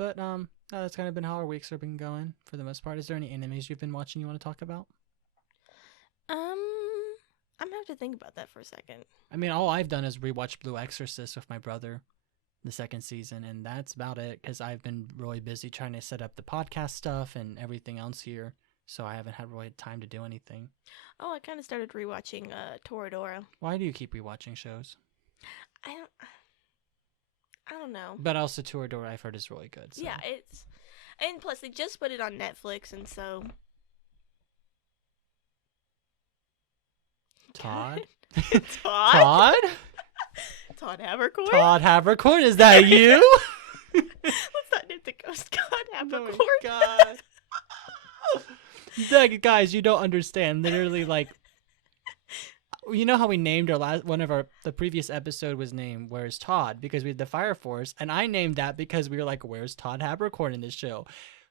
But that's kind of been how our weeks have been going for the most part. Is there any animes you've been watching you want to talk about? I'm gonna have to think about that for a second. I mean, all I've done is rewatch Blue Exorcist with my brother, the second season, and that's about it because I've been really busy trying to set up the podcast stuff and everything else here, so I haven't had really time to do anything. Oh, I kind of started rewatching Toradora. Why do you keep rewatching shows? I don't know. But also Toradora I've heard is really good. So. Yeah, and plus they just put it on Netflix, and so Todd? Todd? Todd? Todd Havercorn? Todd Havercorn, is that you? Let's not name the ghost God Havercorn. Oh my god. Guys, you don't understand. Literally, like, you know how we named the previous episode was named Where's Todd? Because we had the Fire Force, and I named that because we were like, where's Todd Havercorn in this show?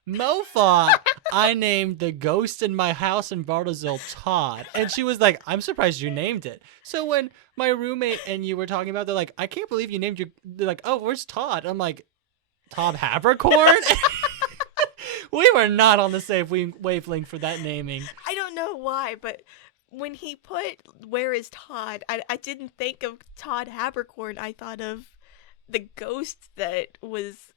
Mo thought I named the ghost in my house in Bartlesville Todd. And she was like, I'm surprised you named it. So when my roommate and you were talking about, they're like, I can't believe you named they're like, oh, where's Todd? I'm like, Todd Havercorn? We were not on the same wavelength for that naming. I don't know why, but when he put Where is Todd, I didn't think of Todd Havercorn. I thought of the ghost that was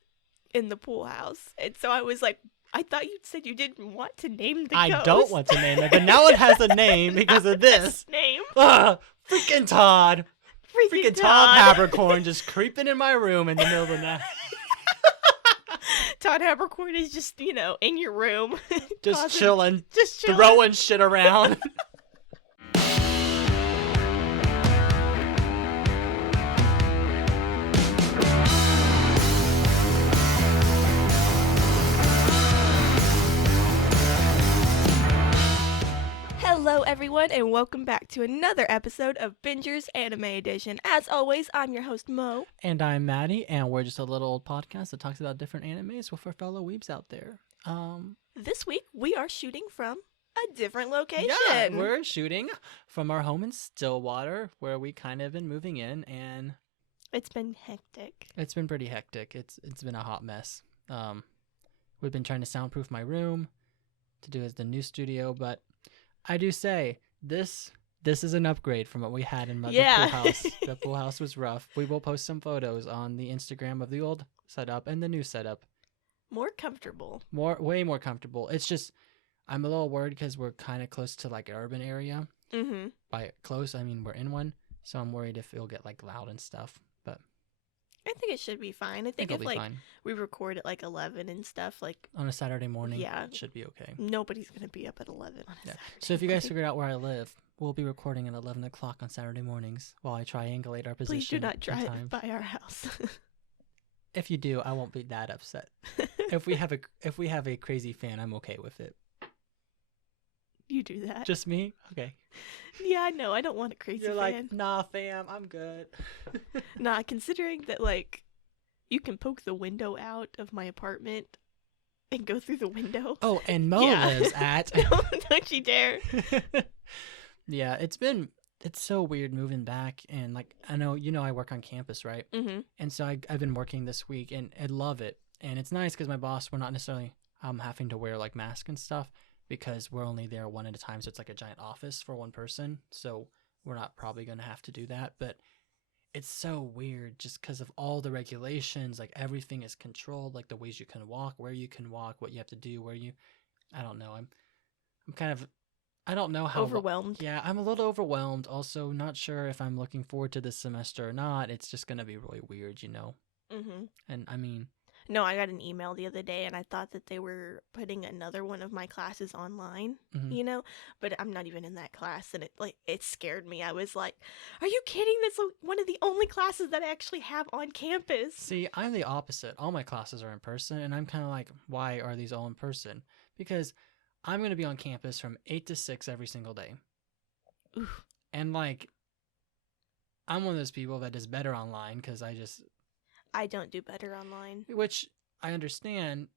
in the pool house. And so I was like, I thought you said you didn't want to name the ghost. I don't want to name it, but now it has a name because of this. Name? Freaking Todd. Freaking Todd Havercorn just creeping in my room in the middle of the night. Todd Havercorn is just, in your room. Just chilling. Just chilling. Throwing shit around. Hello everyone and welcome back to another episode of Bingers Anime Edition. As always, I'm your host Mo. And I'm Maddie, and we're just a little old podcast that talks about different animes with our fellow weebs out there. This week we are shooting from a different location. Yeah, we're shooting from our home in Stillwater, where we kind of been moving in, and it's been hectic. It's been pretty hectic. It's been a hot mess. We've been trying to soundproof my room to do as the new studio, but I do say this is an upgrade from what we had in the pool house. The pool house was rough. We will post some photos on the Instagram of the old setup and the new setup. More comfortable. Way more comfortable. It's just I'm a little worried because we're kind of close to like an urban area. Mm-hmm. By close, I mean we're in one, so I'm worried if it'll get like loud and stuff. But I think it should be fine. I think if like fine. We record at like 11 and stuff, like on a Saturday morning, yeah, it should be okay. Nobody's gonna be up at 11 on a Saturday. So if you guys figured out where I live, we'll be recording at 11 o'clock on Saturday mornings while I triangulate our position. Please do not drive by our house. If you do, I won't be that upset. If we have a crazy fan, I'm okay with it. You do that. Just me? Okay. Yeah, no, I don't want a crazy fan. You're like, nah, fam, I'm good. Nah, considering that, like, you can poke the window out of my apartment and go through the window. Oh, and Mo lives at... Don't you dare. Yeah, it's so weird moving back, and, like, I know, I work on campus, right? Mm-hmm. And so I've been working this week, and I love it. And it's nice because my boss, we're not necessarily having to wear, like, masks and stuff, because we're only there one at a time, so it's like a giant office for one person, so we're not probably going to have to do that. But it's so weird just because of all the regulations. Like, everything is controlled, like the ways you can walk, where you can walk, what you have to do, I don't know. I'm kind of, I don't know how overwhelmed. Yeah, I'm a little overwhelmed. Also, not sure if I'm looking forward to this semester or not. It's just going to be really weird, Mm-hmm. And I mean, no, I got an email the other day, and I thought that they were putting another one of my classes online, mm-hmm. But I'm not even in that class, and it scared me. I was like, are you kidding? That's one of the only classes that I actually have on campus. See, I'm the opposite. All my classes are in person, and I'm kind of like, why are these all in person? Because I'm going to be on campus from 8 to 6 every single day. Oof. And, like, I'm one of those people that does better online because I don't do better online. Which I understand.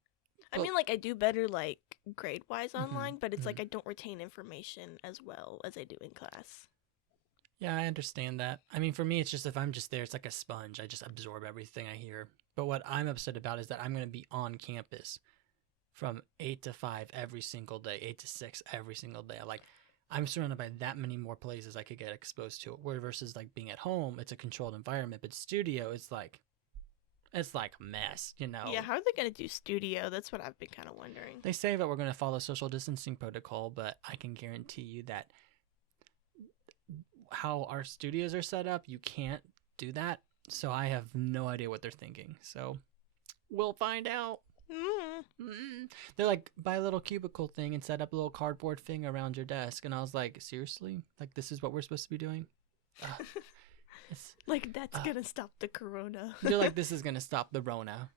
I mean, like, I do better, like, grade-wise online, but it's mm-hmm. like I don't retain information as well as I do in class. Yeah, I understand that. I mean, for me, it's just if I'm just there, it's like a sponge. I just absorb everything I hear. But what I'm upset about is that I'm going to be on campus from 8 to 5 every single day, 8 to 6 every single day. Like, I'm surrounded by that many more places I could get exposed to. Where versus like being at home, it's a controlled environment. But studio, it's like a mess, you Yeah, know. how are they gonna do studio? That's what I've been kind of wondering. They say that we're going to follow social distancing protocol, but I can guarantee you that how our studios are set up, you can't do that. So I have no idea what they're thinking. So we'll find out. They're like, buy a little cubicle thing and set up a little cardboard thing around your desk. And I was like, seriously? Like, this is what we're supposed to be doing? Like, that's gonna stop the corona. They're like, this is going to stop the Rona.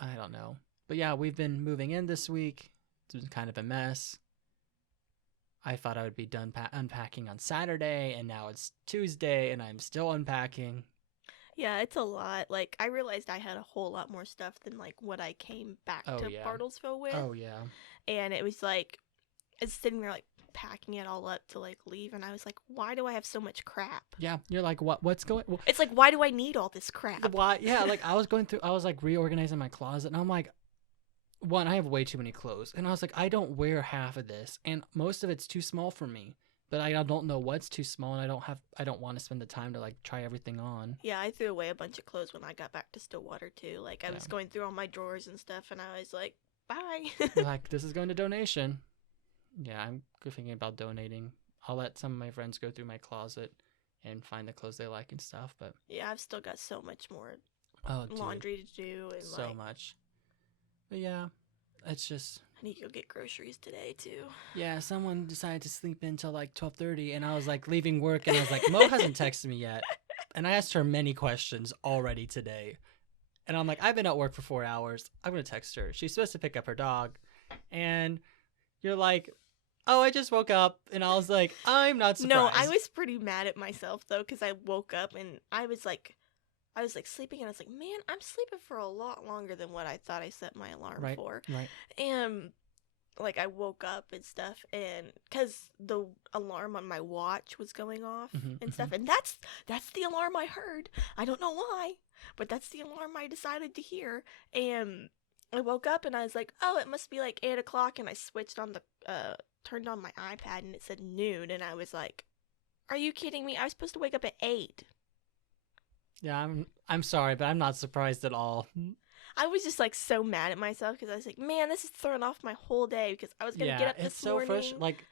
I don't know. But yeah, we've been moving in this week. It's been kind of a mess. I thought I would be done unpacking on Saturday, and now it's Tuesday, and I'm still unpacking. Yeah, it's a lot. Like, I realized I had a whole lot more stuff than, like, what I came back to Yeah. Bartlesville with. Oh, yeah. And it was, like, it's sitting there, like, packing it all up to, like, leave. And I was like, why do I have so much crap? Yeah, you're like, what's going on? It's like, why do I need all this crap? Why? Yeah, like, I was, like, reorganizing my closet, and I'm like, one, I have way too many clothes. And I was like, I don't wear half of this, and most of it's too small for me. But I don't know what's too small, and I don't want to spend the time to like try everything on. Yeah, I threw away a bunch of clothes when I got back to Stillwater too. Like, I was going through all my drawers and stuff, and I was like, bye. Like, this is going to donation. Yeah, I'm thinking about donating. I'll let some of my friends go through my closet and find the clothes they like and stuff. But yeah, I've still got so much more dude, laundry to do, and so like, much. But yeah, it's just. I need to go get groceries today too. Yeah, someone decided to sleep in till like 12:30, and I was like leaving work, and I was like, Mo hasn't texted me yet, and I asked her many questions already today, and I'm like, I've been at work for 4 hours. I'm gonna text her. She's supposed to pick up her dog, and you're like, oh, I just woke up, and I was like, I'm not surprised. No, I was pretty mad at myself though, because I woke up and I was like sleeping, and I was like, man, I'm sleeping for a lot longer than what I thought I set my alarm for. Right. And like, I woke up and stuff, and because the alarm on my watch was going off and stuff, and that's the alarm I heard. I don't know why, but that's the alarm I decided to hear. And I woke up and I was like, oh, it must be like 8 o'clock, and I switched on turned on my iPad, and it said noon, and I was like, are you kidding me? I was supposed to wake up at 8. Yeah, I'm sorry, but I'm not surprised at all. I was just like so mad at myself because I was like, man, this is throwing off my whole day, because I was gonna get up this morning fresh, like,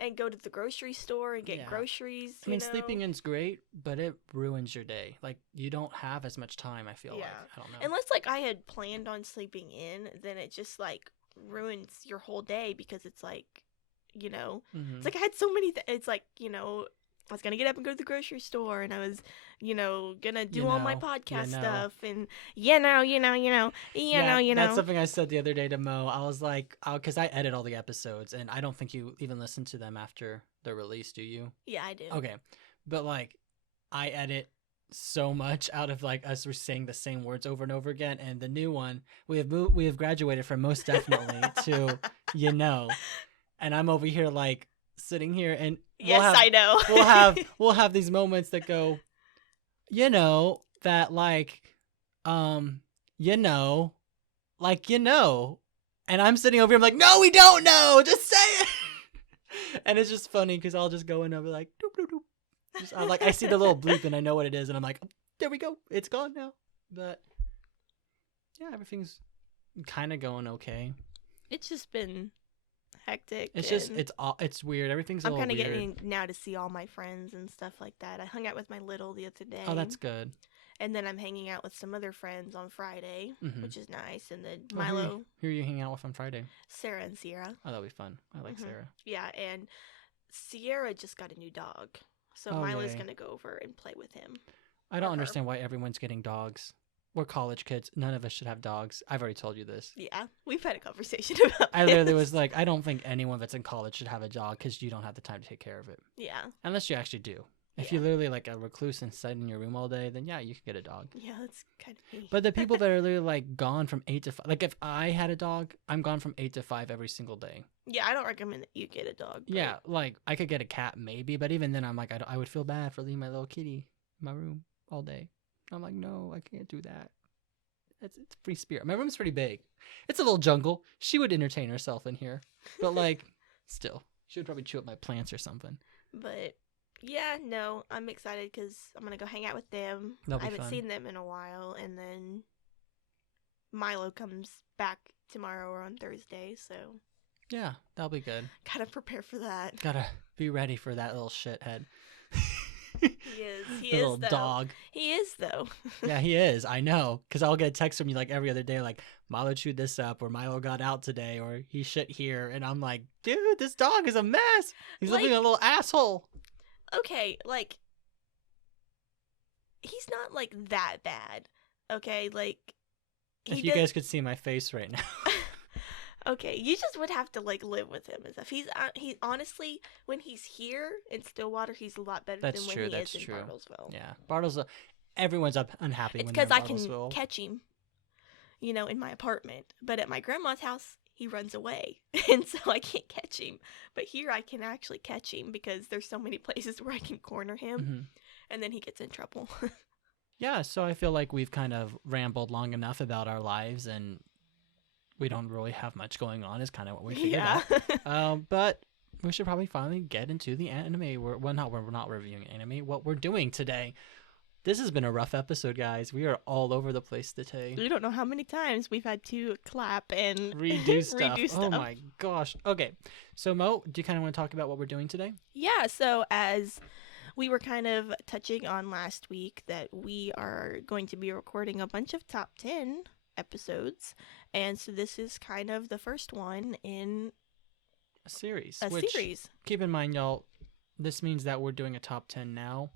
and go to the grocery store and get groceries. I mean, sleeping in's great, but it ruins your day. Like, you don't have as much time, I feel like. I don't know. Unless like I had planned on sleeping in, then it just like ruins your whole day, because it's like, you know, it's like I had so many. It's like, you know, I was gonna get up and go to the grocery store, and I was, you know, gonna do all my podcast stuff, and you know. That's something I said the other day to Mo. I was like, because I edit all the episodes, and I don't think you even listen to them after they're released, do you? Yeah, I do. Okay, but like, I edit so much out of like us saying the same words over and over again, and the new one we have graduated from most definitely to and I'm over here like sitting here, and I know. we'll have these moments that go, that like, and I'm sitting over here, I'm like, no, we don't know, just say it. And it's just funny because I'll just go in and I'll be like, doop, doop, doop. I see the little bleep and I know what it is, and I'm like, oh, there we go, it's gone now. But yeah, everything's kind of going okay. It's just been hectic. It's just it's weird. Everything's I'm kind of getting now to see all my friends and stuff like that. I hung out with my little the other day. Oh, that's good. And then I'm hanging out with some other friends on Friday, which is nice. And then Well, Milo. Who are you hanging out with on Friday? Sarah and Sierra. Oh, that'll be fun. I like Sarah. Yeah, and Sierra just got a new dog, so Milo's gonna go over and play with him. I don't understand why everyone's getting dogs. We're college kids. None of us should have dogs. I've already told you this. Yeah, we've had a conversation about I literally was like, I don't think anyone that's in college should have a dog because you don't have the time to take care of it. Yeah. Unless you actually do. If Yeah. you're literally like a recluse and sit in your room all day, then yeah, you could get a dog. Yeah, that's kind of me. But the people that are literally like gone from 8 to 5, like if I had a dog, I'm gone from 8 to 5 every single day. Yeah, I don't recommend that you get a dog. But Yeah, like I could get a cat maybe, but even then I'm like, I would feel bad for leaving my little kitty in my room all day. I'm like, no, I can't do that. It's free spirit. My room's pretty big. It's a little jungle. She would entertain herself in here, but like, still, she would probably chew up my plants or something. But yeah, no, I'm excited because I'm gonna go hang out with them. That'll be I haven't fun. seen them in a while, and then Milo comes back tomorrow or on Thursday, so Yeah, that'll be good. gotta prepare for that. Gotta be ready for that little shithead. He is. He The is little though. dog. He is though. Yeah, he is. I know. Because I'll get a text from you like every other day, like, Milo chewed this up, or Milo got out today, or he shit here. And I'm like, dude, this dog is a mess. He's Like- living a little asshole. Okay, like he's not like that bad. Okay, like If you guys could see my face right now. Okay, you just would have to like live with him and stuff. He honestly, when he's here in Stillwater, he's a lot better That's than true, when he that's is in true. Bartlesville. Yeah. Bartlesville, everyone's unhappy It's when they're because in I can Bartlesville. catch him, in my apartment. But at my grandma's house, he runs away, and so I can't catch him. But here, I can actually catch him because there's so many places where I can corner him, Mhm. and then he gets in trouble. Yeah, so I feel like we've kind of rambled long enough about our lives, and we don't really have much going on is kind of what we figured yeah. out. But we should probably finally get into the anime. We're not reviewing anime. What we're doing today. This has been a rough episode, guys. We are all over the place today. We don't know how many times we've had to clap and Redo stuff. redo Oh stuff. my gosh. Okay. So Mo, do you kind of want to talk about what we're doing today? Yeah, so as we were kind of touching on last week, that we are going to be recording a bunch of top 10 episodes. And so this is kind of the first one in A series. a which, series. Keep in mind, y'all, this means that we're doing a top 10 now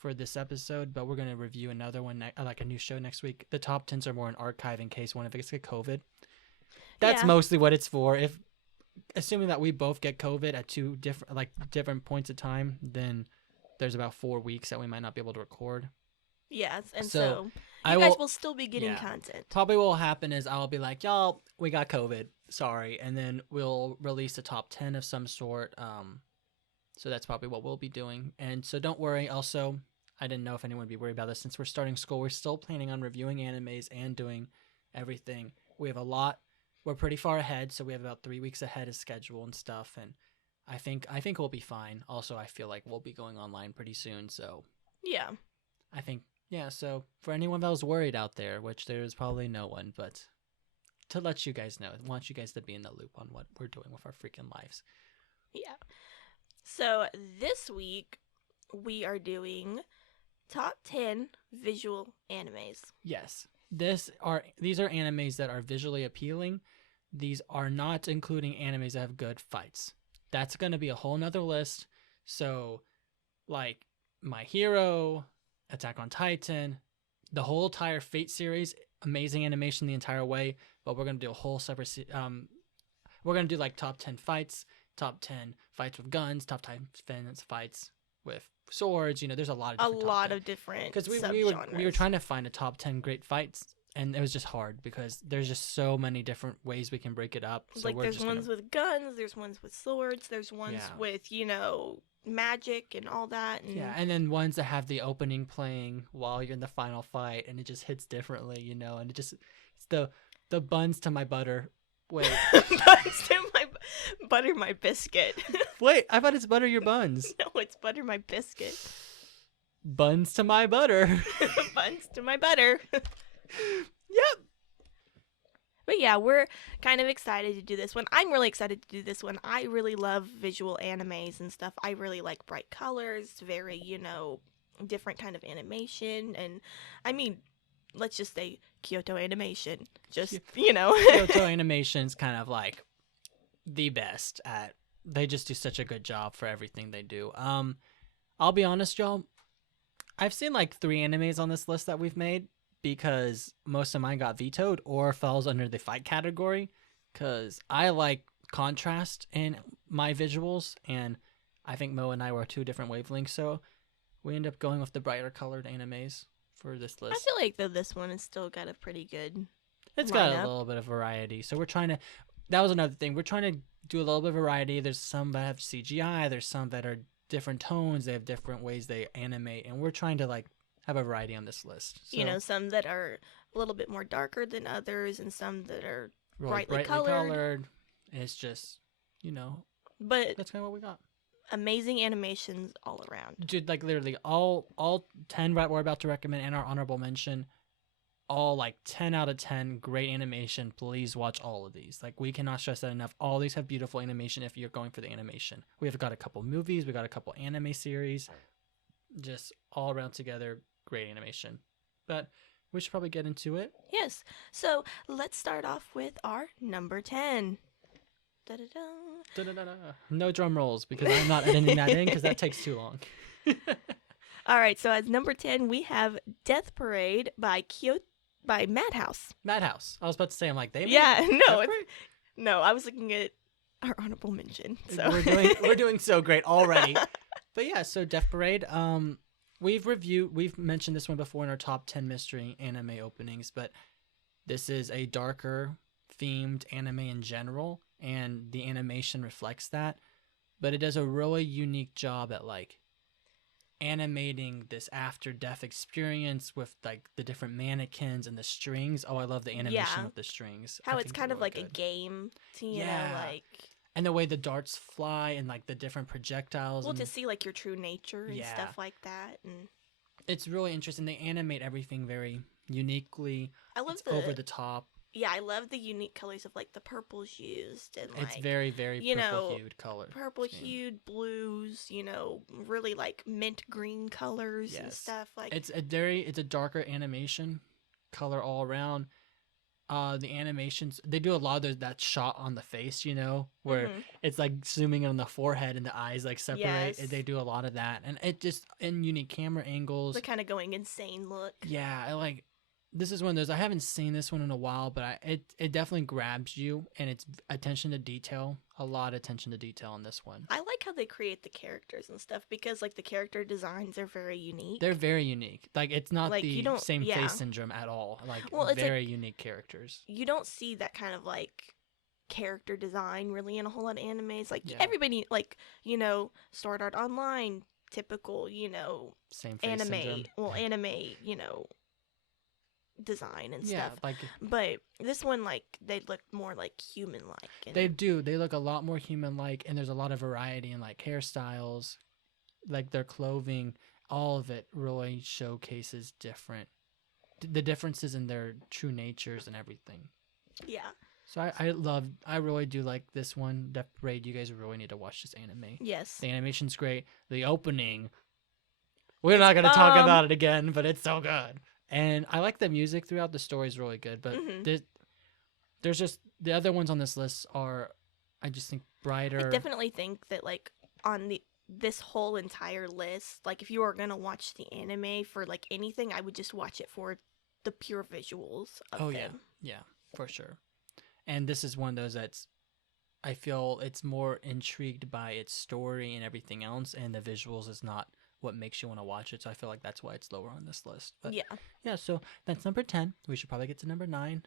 for this episode, but we're going to review another one, like a new show next week. The top 10s are more an archive in case one of us get COVID. That's Yeah. mostly what it's for. Assuming that we both get COVID at two different points of time, then there's about 4 weeks that we might not be able to record. Yes, and So, so you I guys will still be getting yeah. content. Probably what will happen is I'll be like, y'all, we got COVID. Sorry. And then we'll release a top 10 of some sort. So that's probably what we'll be doing. And so don't worry. Also, I didn't know if anyone would be worried about this. Since we're starting school, we're still planning on reviewing animes and doing everything. We have a lot. We're pretty far ahead. So we have about 3 weeks ahead of schedule and stuff. And I think we'll be fine. Also, I feel like we'll be going online pretty soon. So Yeah. I think, yeah, so for anyone that was worried out there, which there's probably no one, but to let you guys know, I want you guys to be in the loop on what we're doing with our freaking lives. Yeah. So this week we are doing top 10 visual animes. Yes, these are animes that are visually appealing. These are not including animes that have good fights. That's going to be a whole nother list. So, like, My Hero, Attack on Titan, the whole entire Fate series, amazing animation the entire way, but we're going to do a whole separate we're going to do like top 10 fights, top 10 fights with guns, top 10 fights with swords. There's a lot of different Because we were trying to find a top 10 great fights, and it was just hard because there's just so many different ways we can break it up. So like there's ones with guns, there's ones with swords, there's ones with magic and all that. And yeah, and then ones that have the opening playing while you're in the final fight, and it just hits differently, and it's the buns to my butter. Wait, buns to my butter my biscuit. wait, I thought it's butter your buns. No, it's butter my biscuit. Buns to my butter. Buns to my butter. Yep. But yeah, we're kind of excited to do this one. I'm really excited to do this one. I really love visual animes and stuff. I really like bright colors, very, different kind of animation. And I mean, let's just say Kyoto Animation. Kyoto Animation's kind of like the best at. They just do such a good job for everything they do. I'll be honest, y'all. I've seen like 3 animes on this list that we've made, because most of mine got vetoed or falls under the fight category, because I like contrast in my visuals, and I think Mo and I were two different wavelengths, so we ended up going with the brighter colored animes for this I list. feel like though this one has still got a pretty good It's got a lineup. little bit of variety, so we're trying to. That was another thing. We're trying to do a little bit of variety. There's some that have CGI. There's some that are different tones. They have different ways they animate, and we're trying to like have a variety on this list. So, You know, some that are a little bit more darker than others, and some that are really brightly colored. It's just, you know, but that's kind of what we got. amazing animations all around. Dude, like literally all 10 that we're about to recommend and our honorable mention, all like 10 out of 10 great animation. Please watch all of these. Like, we cannot stress that enough. All these have beautiful animation if you're going for the animation. We have got a couple movies, we got a couple anime series, just all around together, great animation. But we should probably get into it. Yes. So let's start off with our number 10. Da-da-da. Da-da-da-da. No drum rolls because I'm not editing that in because that takes too long. All right. So as number 10, we have Death Parade by Madhouse. Madhouse. I was about to say, I'm like, they made Yeah. No. Death Parade? No. I was looking at our honorable mention. So We're doing so great already. But yeah, so Death Parade. We've mentioned this one before in our top 10 mystery anime openings, but this is a darker themed anime in general, and the animation reflects that. But it does a really unique job at like animating this after death experience with like the different mannequins and the strings. Oh, I love the animation Yeah. with the strings. how I it's think kind of really like a good. game to, you know, Yeah. like, And the way the darts fly and like the different projectiles. well, and to see like your true nature and Yeah. stuff like that. And it's really interesting. They animate everything very uniquely. I love It's the over the top. yeah, I love the unique colors of like the purples used and like It's very, very you know, purple-hued color. purple scheme. hued blues, you know, really like mint green colors and Yes. stuff like It's a darker animation, color all around. The animations, they do a lot of that shot on the face, you know, where Mhm. it's like zooming on the forehead and the eyes like separate. Yes. They do a lot of that, and it just in unique camera angles. the kind of going insane look. Yeah, I like. This is one of those. I haven't seen this one in a while, but it definitely grabs you, and it's attention to detail. A lot of attention to detail in this one. I like how they create the characters and stuff because like the character designs are very unique. They're very unique. Like, it's not Like, you the don't- same yeah. face syndrome at all. Like, Well, it's very unique characters. You don't see that kind of like character design really in a whole lot of animes. Like Yeah. everybody, like, you know, Sword Art Online, typical, you know, Same face anime, syndrome. well, anime, you know, design and Yeah, stuff. like But this one, like, they look more like human-like. And they do. They look a lot more human-like, and there's a lot of variety in like hairstyles, like their clothing. All of it really showcases the differences in their true natures and everything. yeah, So I really do like this one. Death Parade, you guys really need to watch this anime. yes, The animation's great. The opening, we're not going to talk bomb. about it again, but it's so good. And I like the music throughout. The story's really good. But Mhm. there's just, the other ones on this list are, I just think, brighter. I definitely think that like on this whole entire list, like if you are gonna watch the anime for like anything, I would just watch it for the pure visuals of Oh, them. yeah, for sure. And this is one of those that's, I feel it's more intrigued by its story and everything else, and the visuals is not what makes you want to watch it. So I feel like that's why it's lower on this list. But Yeah. so that's number 10. We should probably get to number 9,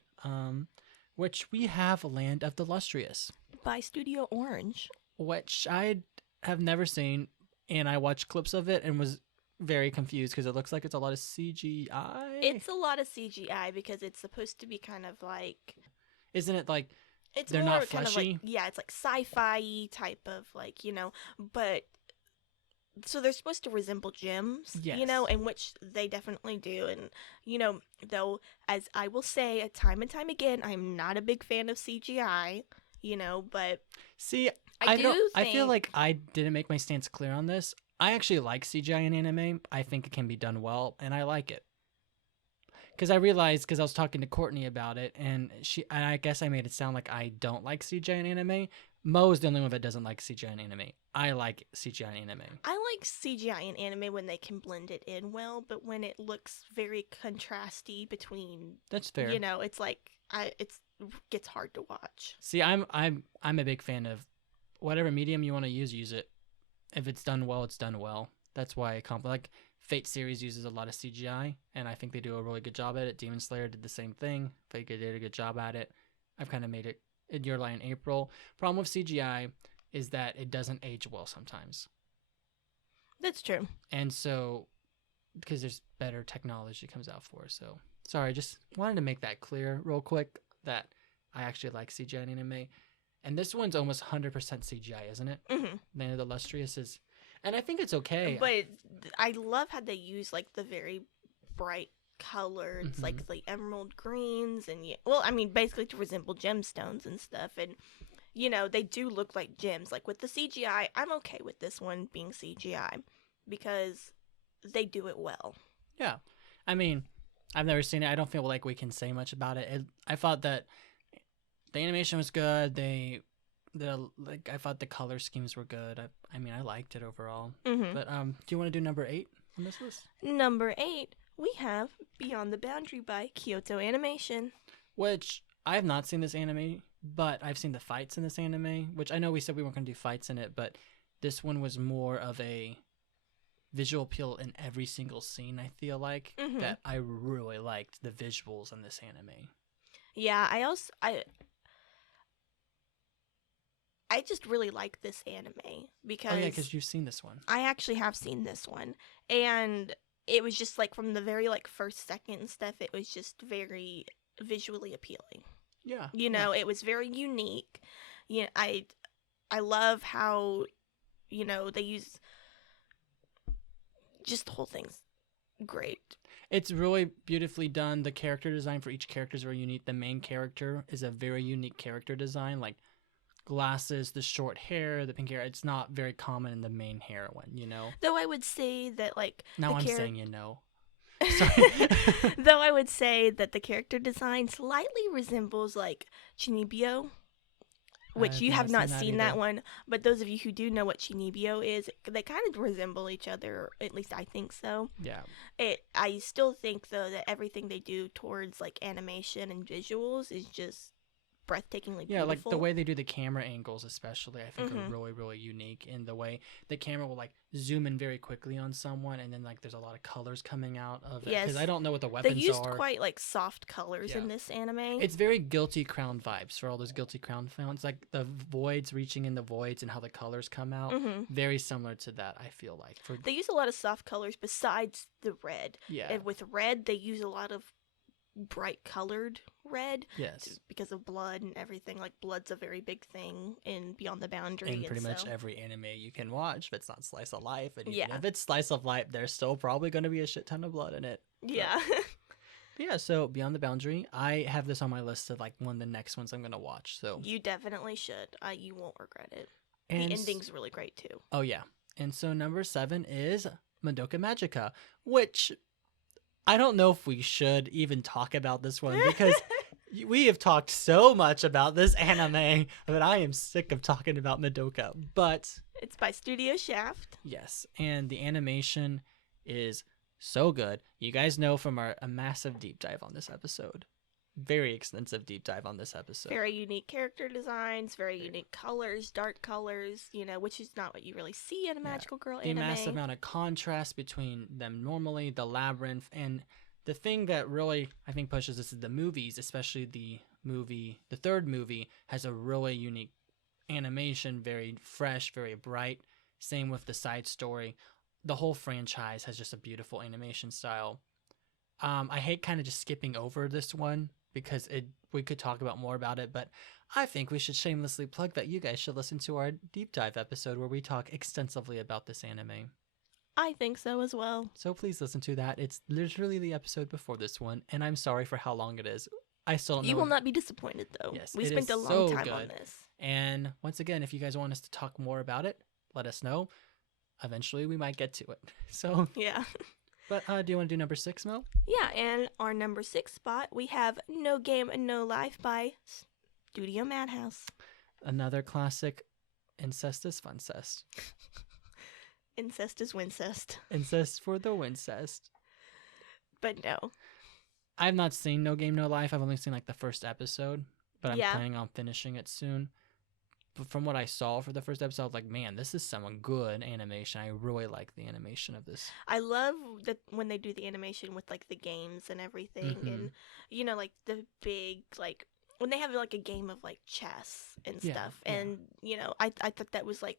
which we have Land of the Lustrous, By Studio Orange. which I have never seen, and I watched clips of it and was very confused because it looks like it's a lot of CGI. It's a lot of CGI because it's supposed to be kind of like Isn't it like it's they're more not kind of fleshy? like yeah, it's like sci-fi type of like, you know, but so they're supposed to resemble gems, you know, Yes. and which they definitely do. And you know, though, as I will say time and time again, I'm not a big fan of CGI, you know, but See, I do I feel think- like I didn't make my stance clear on this. I actually like CGI in anime. I think it can be done well, and I like it. Because I realized, because I was talking to Courtney about it, and I guess I made it sound like I don't like CGI in anime. Mo's the only one that doesn't like CGI in anime. I like CGI in anime. I like CGI in anime when they can blend it in well, but when it looks very contrasty between, That's fair. you know, it's like it gets hard to watch. See, I'm a big fan of whatever medium you want to use it. if it's done well, it's done well. That's why like Fate series uses a lot of CGI, and I think they do a really good job at it. Demon Slayer did the same thing. Fate did a good job at it. I've kind of made it in Your Lie in April. Problem with CGI is that it doesn't age well sometimes. That's true. And so, because there's better technology comes out for. So, sorry, just wanted to make that clear real quick that I actually like CGI in anime. And this one's almost 100% CGI, isn't it? Mm-hmm. Land of the Illustrious is, and I think it's okay. But I love how they use like the very bright colors, Mhm. like the emerald greens, and well, I mean, basically to resemble gemstones and stuff. And you know, they do look like gems. Like with the CGI, I'm okay with this one being CGI because they do it well. Yeah. I mean, I've never seen it. I don't feel like we can say much about it. I thought that the animation was good. I thought the color schemes were good. I mean, I liked it overall. Mm-hmm. But do you want to do number 8 on this list? Number 8, we have Beyond the Boundary by Kyoto Animation. Which I have not seen this anime, but I've seen the fights in this anime. Which I know we said we weren't going to do fights in it, but this one was more of a visual appeal in every single scene. I feel like that I really liked the visuals in this anime. Yeah, I just really like this anime because because you've seen this one. I actually have seen this one, and it was just like from the very like first second and stuff, it was just very visually appealing. Yeah, You know, it was very unique. You know, I love how, you know, they use just the whole thing's great. It's really beautifully done. The character design for each character is very unique. The main character is a very unique character design, like glasses, the short hair, the pink hair. It's not very common in the main heroine, you know? Though I would say that like Now the I'm char- saying you know. Sorry. Though I would say that the character design slightly resembles like Chinibyo, which I've you have not that seen that either. one. But those of you who do know what Chinibyo is, they kind of resemble each other. At least I think so. Yeah. I still think though that everything they do towards like animation and visuals is just breathtakingly Yeah, beautiful. like the way they do the camera angles especially, I think Mhm. are really, really unique in the way the camera will like zoom in very quickly on someone and then like there's a lot of colors coming out of it. Yes. Because I don't know what the They weapons used are. quite like soft colors in Yeah. this anime. It's very Guilty Crown vibes for all those Guilty Crown films. Like the voids reaching in the voids and how the colors come out. Mhm. Very similar to that, I feel like. For They use a lot of soft colors besides the red. yeah. And with red, they use a lot of bright colored red Yes. because of blood and everything. Like blood's a very big thing in Beyond the Boundary. In pretty much so- every anime you can watch, if it's not slice of life, and even Yeah. if it's slice of life, there's still probably going to be a shit ton of blood in it. Yeah. But yeah, so Beyond the Boundary, I have this on my list of like one of the next ones I'm going to watch. So You definitely should. You won't regret it. and The ending's really great too. Oh yeah, and so number 7 is Madoka Magica, which I don't know if we should even talk about this one because we have talked so much about this anime that I am sick of talking about Madoka. But It's by Studio Shaft. yes, and the animation is so good. You guys know from a massive deep dive on this episode. Very extensive deep dive on this episode. Very unique character designs, very unique colors, dark colors, you know, which is not what you really see in a magical girl The anime. massive amount of contrast between them normally, the labyrinth, and the thing that really I think pushes this is the movies, especially the third movie has a really unique animation, very fresh, very bright. Same with the side story. The whole franchise has just a beautiful animation style. I hate kind of just skipping over this one because we could talk about more about it, but I think we should shamelessly plug that you guys should listen to our deep dive episode where we talk extensively about this anime. I think so as well. So please listen to that. It's literally the episode before this one, and I'm sorry for how long it is. I still don't know. You will not be disappointed though. Yes, We it spent is a long so time on good. this. And once again, if you guys want us to talk more about it, let us know. Eventually, we might get to it. So, Yeah. but do you want to do number 6, Mo? Yeah, and our number 6 spot, we have No Game, No Life by Studio Madhouse. Another classic incestus funcest. Incest is Wincest. Incest for the wincest. But no. I've not seen No Game No Life. I've only seen like the first episode, but I'm Yeah. planning on finishing it soon. But from what I saw for the first episode, I was like, man, this is some good animation. I really like the animation of this. I love that when they do the animation with like the games and everything, Mm-hmm. and like the big like when they have like a game of like chess and Yeah, stuff, yeah. and I thought that was like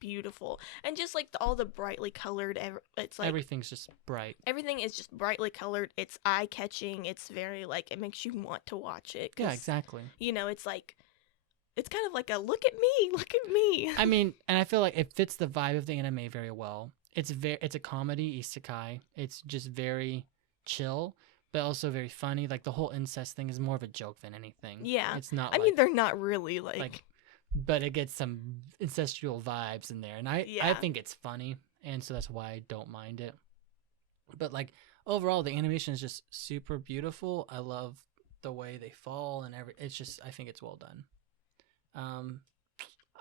beautiful, and just like all the brightly colored, it's like Everything's just bright. everything is just brightly colored. It's eye catching. It's very like it makes you want to watch it. Yeah, exactly. It's like it's kind of like a look at me, look at me. I mean, and I feel like it fits the vibe of the anime very well. It's a comedy isekai. It's just very chill, but also very funny. Like the whole incest thing is more of a joke than anything. Yeah, it's not. I mean, they're not really like but it gets some incestual vibes in there, and I Yeah. think it's funny, and so that's why I don't mind it. But like overall, the animation is just super beautiful. I love the way they fall and it's just I think it's well done.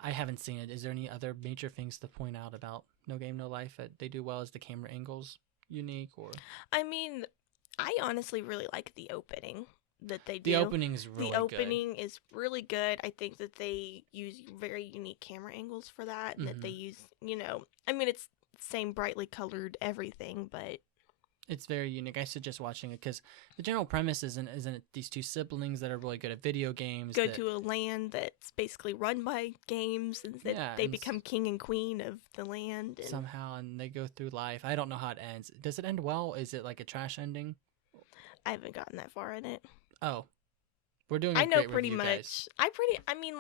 I haven't seen it. Is there any other major things to point out about No Game No Life that they do well? Is the camera angles unique or I mean, I honestly really like the opening that they do. the opening is really The opening is really good. I think that they use very unique camera angles for that, and that they use, I mean, it's same brightly colored everything, but it's very unique. I suggest watching it because the general premise isn't it these two siblings that are really good at video games go to a land that's basically run by games, and that they become king and queen of the land. And somehow, and they go through life. I don't know how it ends. Does it end well? Is it like a trash ending? I haven't gotten that far in it. Oh, we're doing. I know great pretty review, much. guys. I mean,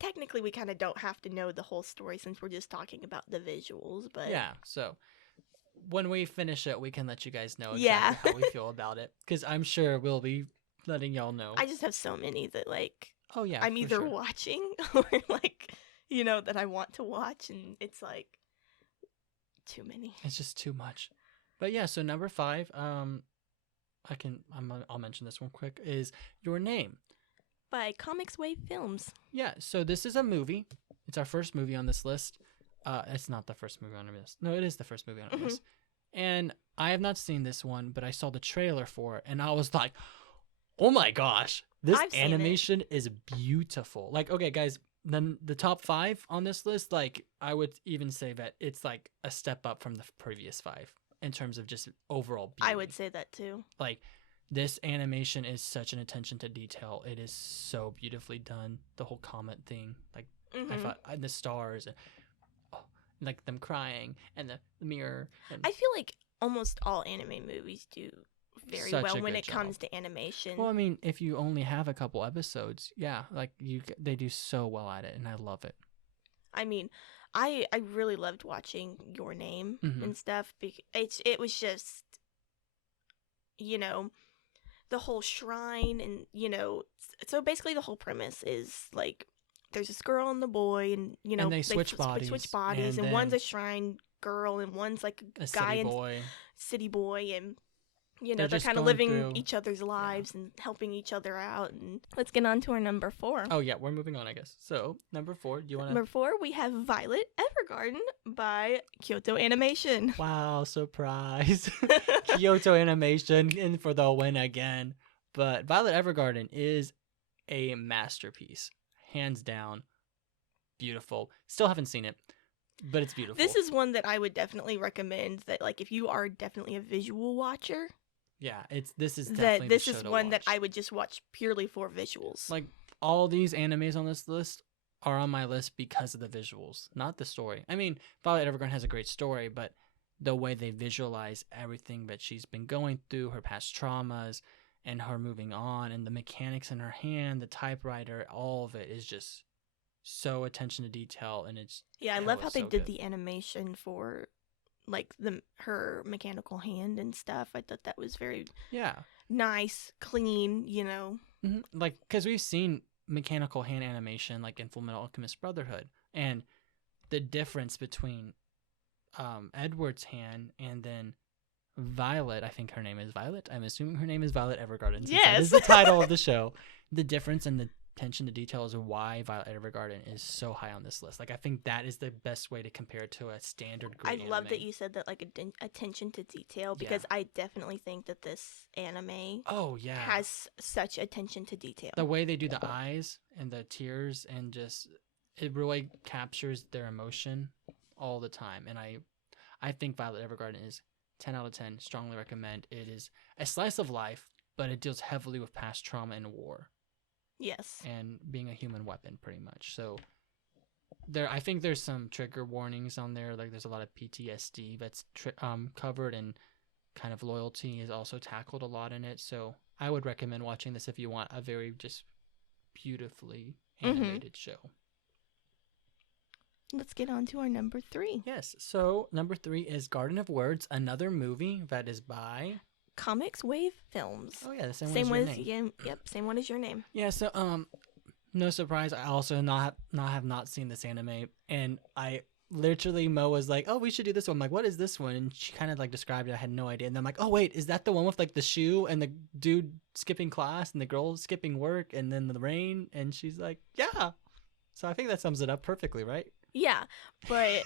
technically, we kind of don't have to know the whole story since we're just talking about the visuals. But yeah, so when we finish it, we can let you guys know exactly how we feel about it, because I'm sure we'll be letting y'all know. I just have so many that like. Oh yeah, I'm either watching or like that I want to watch, and it's like too many. It's just too much. But yeah, so number 5, I'll mention this one quick, is Your Name by Comics Wave Films. Yeah, so this is a movie. It's our first movie on this list. It's not the first movie on our list. No, it is the first movie on our list. And I have not seen this one, but I saw the trailer for it, and I was like, oh my gosh, this animation is beautiful. Like, okay, guys, then the top 5 on this list, like, I would even say that it's like a step up from the previous 5 in terms of just overall beauty. I would say that too. Like, this animation is such an attention to detail. It is so beautifully done. The whole comet thing, like, I thought, the stars, and like them crying, and the mirror. And I feel like almost all anime movies do very well when it comes to animation. Well, I mean, if you only have a couple episodes, yeah, like they do so well at it, and I love it. I mean, I really loved watching Your Name and stuff. It was just, the whole shrine, and so basically the whole premise is like there's this girl and the boy, and and they switch bodies, and one's a shrine girl and one's like a guy and city boy, and they're kind of living each other's lives and helping each other out. And let's get on to our number 4. Oh yeah, we're moving on, I guess. So number 4, do you want to? Number 4, we have Violet Evergarden by Kyoto Animation. Wow, surprise! Kyoto Animation in for the win again. But Violet Evergarden is a masterpiece, hands down. Beautiful. Still haven't seen it, but it's beautiful. This is one that I would definitely recommend. That like if you are definitely a visual watcher. Yeah, this is definitely this is one that I would just watch purely for visuals. Like all these animes on this list are on my list because of the visuals, not the story. I mean, Violet Evergarden has a great story, but the way they visualize everything that she's been going through, her past traumas, and her moving on, and the mechanics in her hand, the typewriter, all of it is just so attention to detail, and it's I love how they did the animation for like her mechanical hand and stuff. I thought that was very nice, clean, like because we've seen mechanical hand animation like in Fullmetal Alchemist Brotherhood, and the difference between Edward's hand and then Violet, I think her name is Violet. I'm assuming her name is Violet Evergarden. Yes, that is the title of the show. The difference in attention to detail is why Violet Evergarden is so high on this list. Like, I think that is the best way to compare it to a standard I great love anime. that you said that, like, attention to detail, Yeah. because I definitely think that this anime Oh yeah, has such attention to detail. the way they do the eyes and the tears and just it really captures their emotion all the time. And I think Violet Evergarden is 10 out of 10. Strongly recommend. It is a slice of life, but it deals heavily with past trauma and war Yes. and being a human weapon, pretty much. So I think there's some trigger warnings on there. Like there's a lot of PTSD that's covered, and kind of loyalty is also tackled a lot in it. So I would recommend watching this if you want a very just beautifully animated show. Let's get on to our number 3. Yes. So number 3 is Garden of Words, another movie that is by Comics Wave Films. Oh yeah, the same Same one one as as your name. Yep, same one as your name. Yeah. So no surprise. I also have not seen this anime, and I literally Mo was like, "Oh, we should do this one." I'm like, "What is this one?" And she kind of like described it. I had no idea, and then I'm like, "Oh wait, is that the one with like the shoe and the dude skipping class and the girl skipping work and then the rain?" And she's like, "Yeah." So I think that sums it up perfectly, right? Yeah, but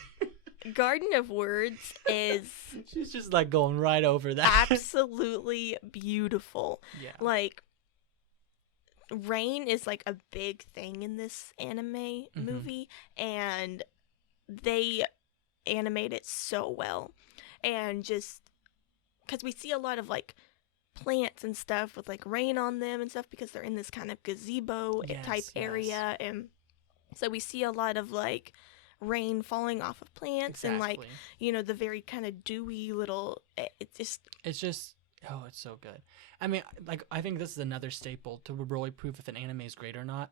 Garden of Words is She's just like going right over that. absolutely beautiful. Yeah. Like, rain is like a big thing in this anime movie, and they animate it so well. And just because we see a lot of like plants and stuff with like rain on them and stuff, because they're in this kind of gazebo type area, and so we see a lot of like rain falling off of plants and like, you know, the very kind of dewy little it's just oh, it's so good. I mean, like, I think this is another staple to really prove if an anime is great or not.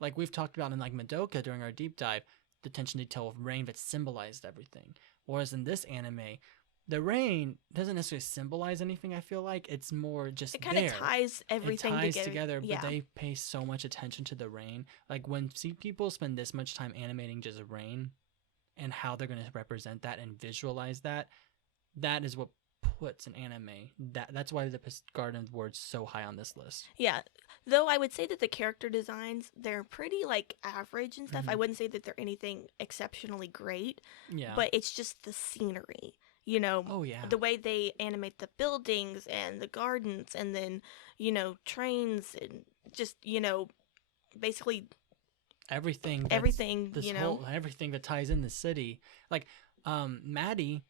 Like we've talked about in like Madoka during our deep dive, the attention to detail of rain that symbolized everything. Whereas in this anime, the rain doesn't necessarily symbolize anything. I feel like it's more just it kind of ties everything together. Yeah. But they pay so much attention to the rain. Like when people spend this much time animating just rain and how they're going to represent that and visualize that, that is what puts an anime. That's why the Garden of Words so high on this list. Yeah, though I would say that the character designs, they're pretty like average and stuff. I wouldn't say that they're anything exceptionally great. Yeah, but it's just the scenery. You know, oh yeah, the way they animate the buildings and the gardens, and then, you know, trains, and just, you know, basically everything, you know, everything that ties in the city. Like, Maddie,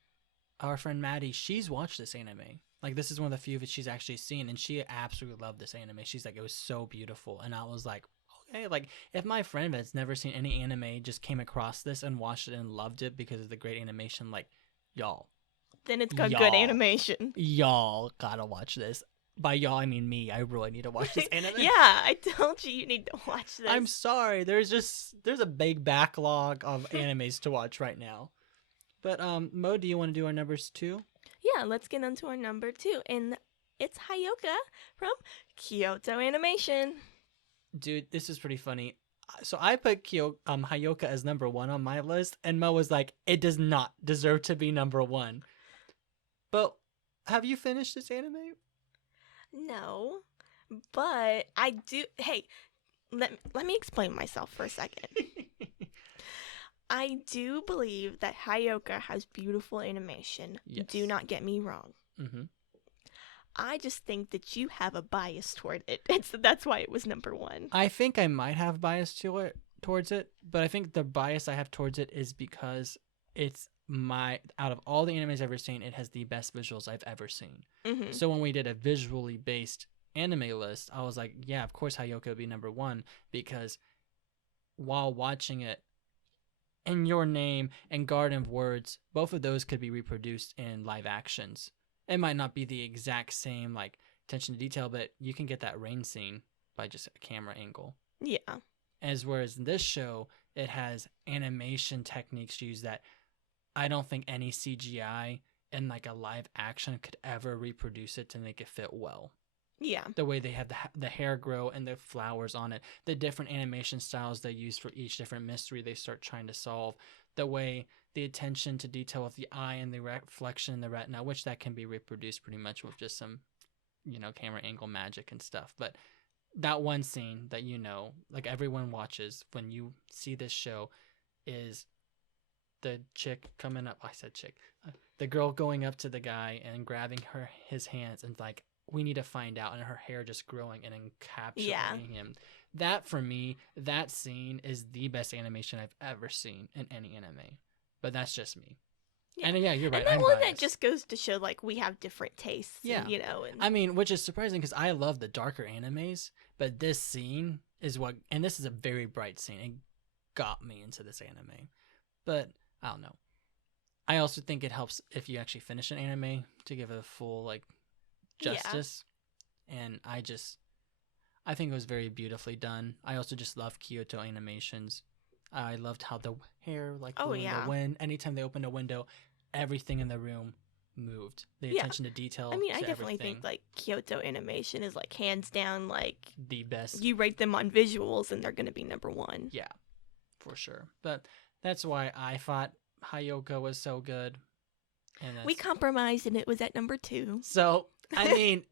our friend Maddie, she's watched this anime. Like, this is one of the few that she's actually seen, and she absolutely loved this anime. She's like, it was so beautiful, and I was like, okay, like if my friend that's never seen any anime just came across this and watched it and loved it because of the great animation, like, y'all. Then it's got good animation. Y'all gotta watch this. By y'all, I mean me. I really need to watch this anime. Yeah, I told you need to watch this. I'm sorry. There's a big backlog of animes to watch right now. But Mo, do you want to do our numbers 2? Yeah, let's get into our number 2, and it's Hayoka from Kyoto Animation. Dude, this is pretty funny. So I put Hayoka as number 1 on my list, and Mo was like, it does not deserve to be number 1. But have you finished this anime? No, but I do. Hey, let me explain myself for a second. I do believe that Hayoka has beautiful animation. Yes. Do not get me wrong. Mm-hmm. I just think that you have a bias toward it. That's why it was number 1. I think I might have bias towards it, but I think the bias I have towards it is because it's out of all the animes I've ever seen, it has the best visuals I've ever seen. Mm-hmm. So when we did a visually based anime list, I was like, yeah, of course Hayoka would be number 1, because while watching it, In Your Name and Garden of Words, both of those could be reproduced in live actions. It might not be the exact same like attention to detail, but you can get that rain scene by just a camera angle. Yeah. Whereas in this show, it has animation techniques used that I don't think any CGI in like a live action could ever reproduce it to make it fit well. Yeah. The way they have the hair grow and the flowers on it, the different animation styles they use for each different mystery they start trying to solve, the way the attention to detail of the eye and the reflection in the retina, which that can be reproduced pretty much with just some, camera angle magic and stuff. But that one scene that like everyone watches when you see this show is the chick coming up. I said chick. The girl going up to the guy and grabbing his hands and like, we need to find out, and her hair just growing and encapsulating him. That for me, that scene is the best animation I've ever seen in any anime. But that's just me. Yeah. And yeah, you're right. And I'm that biased. just goes to show like we have different tastes. Yeah. And, and I mean, which is surprising because I love the darker animes, but this scene is and this is a very bright scene. It got me into this anime. But I don't know. I also think it helps if you actually finish an anime to give it a full like justice. Yeah. And I think it was very beautifully done. I also just love Kyoto animations. I loved how the hair like blew in the wind. Anytime they opened a window, everything in the room moved. The attention to detail. I mean, I definitely everything. think like Kyoto animation is like hands down like the best. You rate them on visuals and they're going to be number one. Yeah, for sure. But that's why I thought Hayoko was so good. And we compromised and it was at number 2. So, I mean,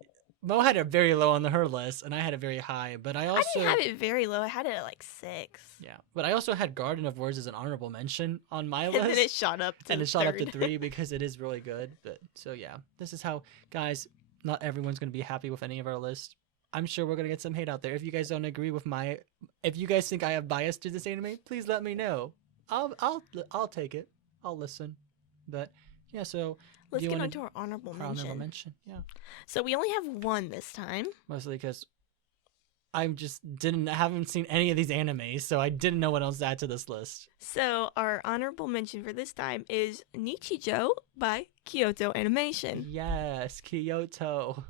Mo had it very low on her list and I had it very high, but I didn't have it very low. I had it at like 6. Yeah, but I also had Garden of Words as an honorable mention on my list. And then it shot up to 3 because it is really good. But so yeah, this is how, guys, not everyone's going to be happy with any of our lists. I'm sure we're going to get some hate out there. If you guys don't agree with if you guys think I have bias to this anime, please let me know. I'll take it. I'll listen. But yeah, so let's get on to our honorable mention. Yeah. So we only have one this time. Mostly because I just haven't seen any of these animes, so I didn't know what else to add to this list. So our honorable mention for this time is Nichijou by Kyoto Animation. Yes, Kyoto.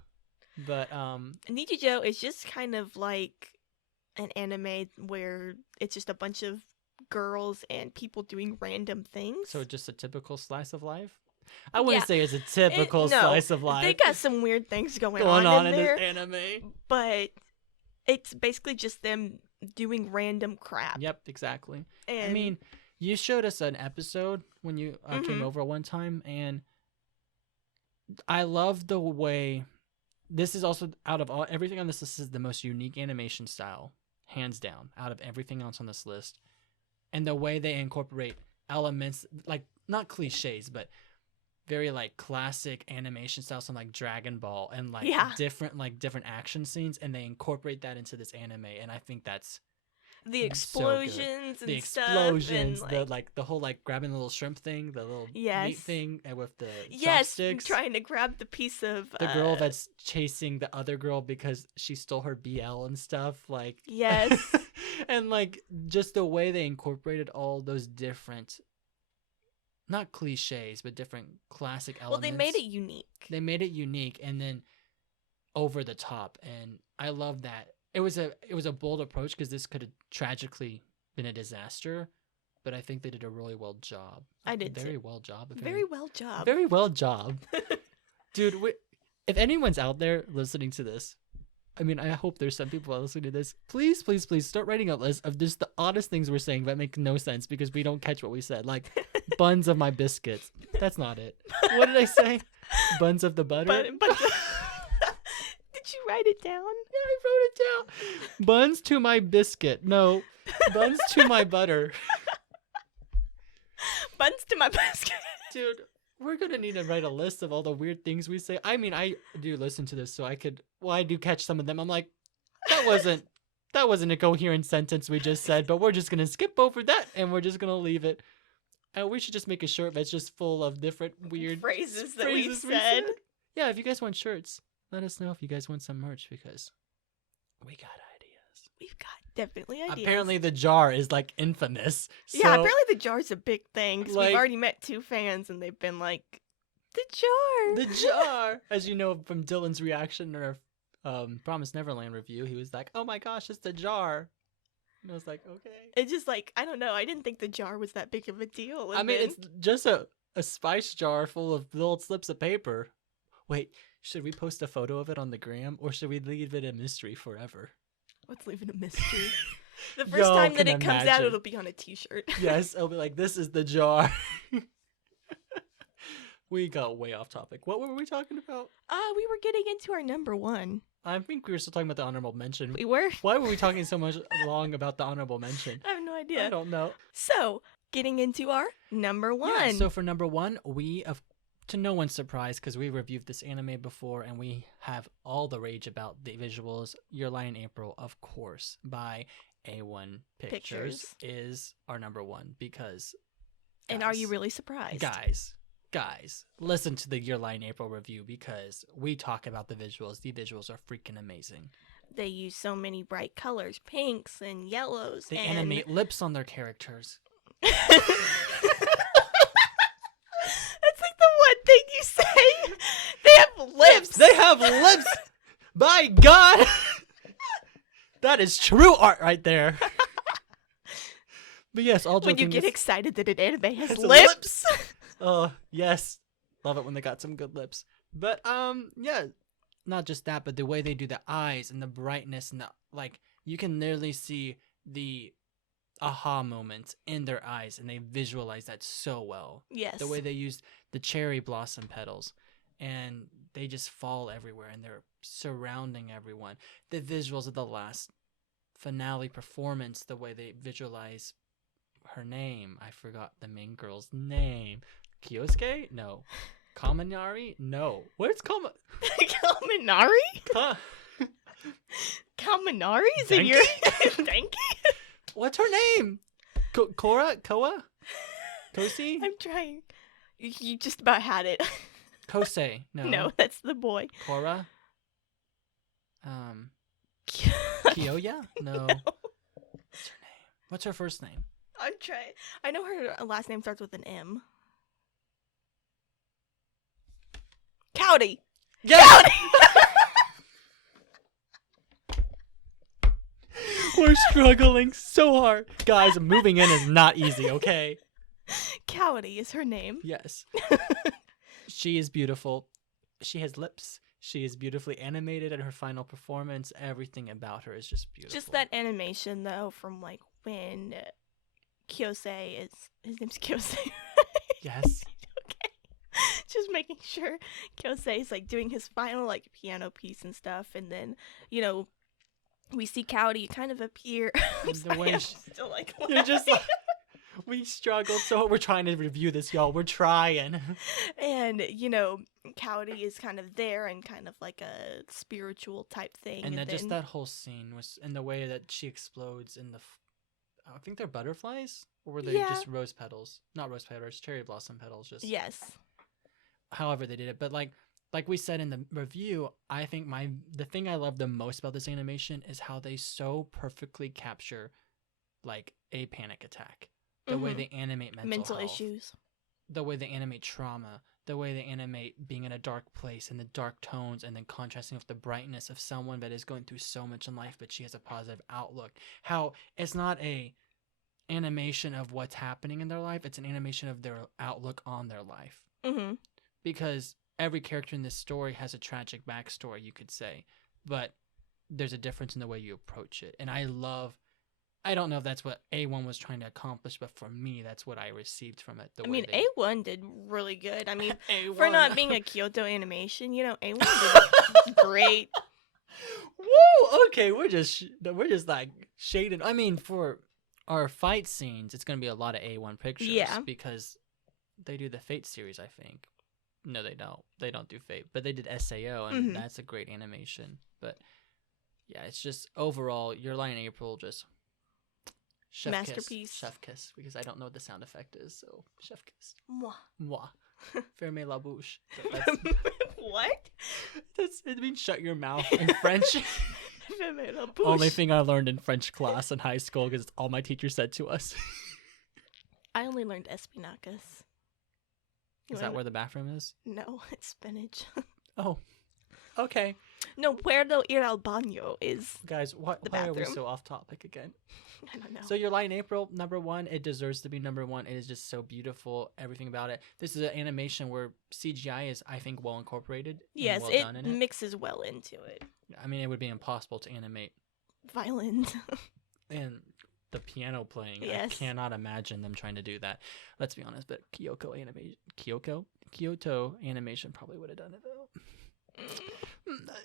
But Nichijou is just kind of like an anime where it's just a bunch of girls and people doing random things. So just a typical slice of life? I wouldn't say it's a typical slice of life. They got some weird things going on in there, this anime. But it's basically just them doing random crap. Yep, exactly. And I mean, you showed us an episode when you came over one time, and I love the way this is also out of everything on this list is the most unique animation style, hands down, out of everything else on this list. And the way they incorporate elements, like not cliches, but very like classic animation styles from like Dragon Ball and like different action scenes, and they incorporate that into this anime, and I think that's the explosions so and stuff. The whole like grabbing the little shrimp thing, the little meat thing, and with the chopsticks. Trying to grab the piece of the girl that's chasing the other girl because she stole her BL and stuff. Like and like just the way they incorporated all those different, not cliches, but different classic elements. Well, they made it unique. They made it unique and then over the top, and I love that. It was a bold approach because this could have tragically been a disaster, but I think they did a really well job. Very well job. Very well job. Very well job. Dude, if anyone's out there listening to this, I mean, I hope there's some people listening to this. Please, please, please start writing a list of just the oddest things we're saying that make no sense because we don't catch what we said. Like, buns of my biscuits. That's not it. What did I say? Buns of the butter? Did you write it down? Yeah, I wrote it down. Buns to my biscuit. No, buns to my butter. Buns to my biscuit. Dude, we're going to need to write a list of all the weird things we say. I mean, I do listen to this, so I do catch some of them. I'm like, that wasn't a coherent sentence we just said, but we're just going to skip over that, and we're just going to leave it. And we should just make a shirt that's just full of different weird phrases that we said. Yeah, if you guys want shirts, let us know if you guys want some merch because we got ideas. We've got definitely ideas. Apparently the jar is like infamous. So, yeah, apparently the jar's a big thing because we've already met 2 fans and they've been like, the jar. The jar. As you know from Dylan's reaction in our Promised Neverland review, he was like, oh my gosh, it's the jar. And I was like, okay. It's just like, I don't know. I didn't think the jar was that big of a deal. I mean, it's just a spice jar full of little slips of paper. Wait, should we post a photo of it on the gram or should we leave it a mystery forever? Let's leave it a mystery. The first time that it comes out, it'll be on a t-shirt. Yes, it'll be like, this is the jar. We got way off topic. What were we talking about? We were getting into our number one. I think we were still talking about the honorable mention. We were? Why were we talking so much long about the honorable mention? I have no idea. I don't know. So, getting into our number one. Yeah, so for number one, to no one's surprise, because we reviewed this anime before and we have all the rage about the visuals, Your Lie in April, of course, by A1 Pictures is our number one because... And are you really surprised? Guys, listen to the Your Lie in April review because we talk about the visuals. The visuals are freaking amazing. They use so many bright colors, pinks and yellows. They animate lips on their characters. That's like the one thing you say. They have lips. They have lips. By God. That is true art right there. But yes, all joking. When you get excited that an anime has It's lips. Oh, yes. Love it when they got some good lips. But, yeah. Not just that, but the way they do the eyes and the brightness and the, like, you can literally see the aha moments in their eyes and they visualize that so well. Yes. The way they used the cherry blossom petals and they just fall everywhere and they're surrounding everyone. The visuals of the last finale performance, the way they visualize her name. I forgot the main girl's name. Kyosuke? No. Kaminari? No. Where's Kaminari? Kaminari? Is it your Denki? What's her name? Koa? Kosi? I'm trying. You just about had it. Kosei. No. No, that's the boy. Korra? Kyoya? No. What's her name? What's her first name? I'm trying. I know her last name starts with an M. Cowdy. Yes! Cowdy! We're struggling so hard. Guys, moving in is not easy, okay? Cowdy is her name. Yes. She is beautiful. She has lips. She is beautifully animated in her final performance. Everything about her is just beautiful. Just that animation, though, from, like, when Kyosei is... His name's Kyosei, Yes. Okay. Just making sure Kyosei is, like, doing his final, like, piano piece and stuff. And then, you know, we see Cowdy kind of appear. I'm sorry, I'm still, like... You're just like... We struggled so we're trying to review this, y'all. We're trying. And, you know, Cowdy is kind of there and kind of like a spiritual type thing. And then then... just that whole scene was in the way that she explodes in the... I think they're butterflies? Or were they just rose petals? Not rose petals, cherry blossom petals. Just Yes. However they did it. But like we said in the review, I think the thing I love the most about this animation is how they so perfectly capture like a panic attack. The way they animate mental health, issues. The way they animate trauma, the way they animate being in a dark place and the dark tones and then contrasting with the brightness of someone that is going through so much in life but she has a positive outlook. How it's not a animation of what's happening in their life, it's an animation of their outlook on their life. Mm-hmm. Because every character in this story has a tragic backstory, you could say, but there's a difference in the way you approach it. And I don't know if that's what A1 was trying to accomplish, but for me, that's what I received from it. A1 did really good. I mean, A1. for not being a Kyoto animation, you know, A1 did great. Woo! Okay, we're just like shading. I mean, for our fight scenes, it's gonna be a lot of A1 pictures. Yeah. Because they do the Fate series, I think. No, they don't. They don't do Fate, but they did SAO, and that's a great animation. But yeah, it's just overall, Your Lie in April just. Chef Masterpiece. Chef kiss, because I don't know what the sound effect is, so chef kiss. Moi. Moi. Fermez la bouche. What? It means shut your mouth in French. Fermez la bouche. Only thing I learned in French class in high school because it's all my teacher said to us. I only learned espinacas. Is that where the bathroom is? No, it's spinach. Oh. Okay. No, puedo ir al baño is Guys, why are we so off topic again? I don't know. So Your Lie in April, number one, it deserves to be number one. It is just so beautiful, everything about it. This is an animation where CGI is, I think, well incorporated. Yes, well it done in mixes well into it. I mean, it would be impossible to animate. Violent. And the piano playing, yes. I cannot imagine them trying to do that. Let's be honest, but Kyoko Kyoto Animation probably would have done it though.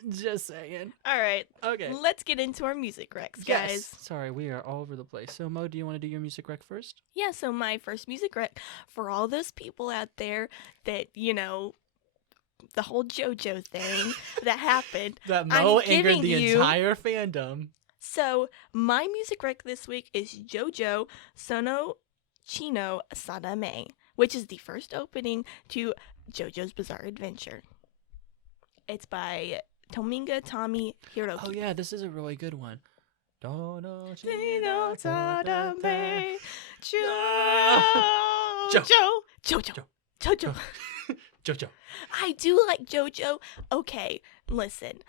Just saying. All right. Okay. Let's get into our music recs, Yes. guys. Sorry, we are all over the place. So, Mo, do you want to do your music rec first? Yeah, so my first music rec for all those people out there that, the whole JoJo thing that happened. That Mo I'm angered giving the you- entire fandom. So, my music rec this week is JoJo Sono Chino Sadame, which is the first opening to JoJo's Bizarre Adventure. It's by Tominga Tommy Hiroki. Oh yeah, this is a really good one. Chino Chino Sadame, JoJo. JoJo. I do like JoJo. Okay, listen.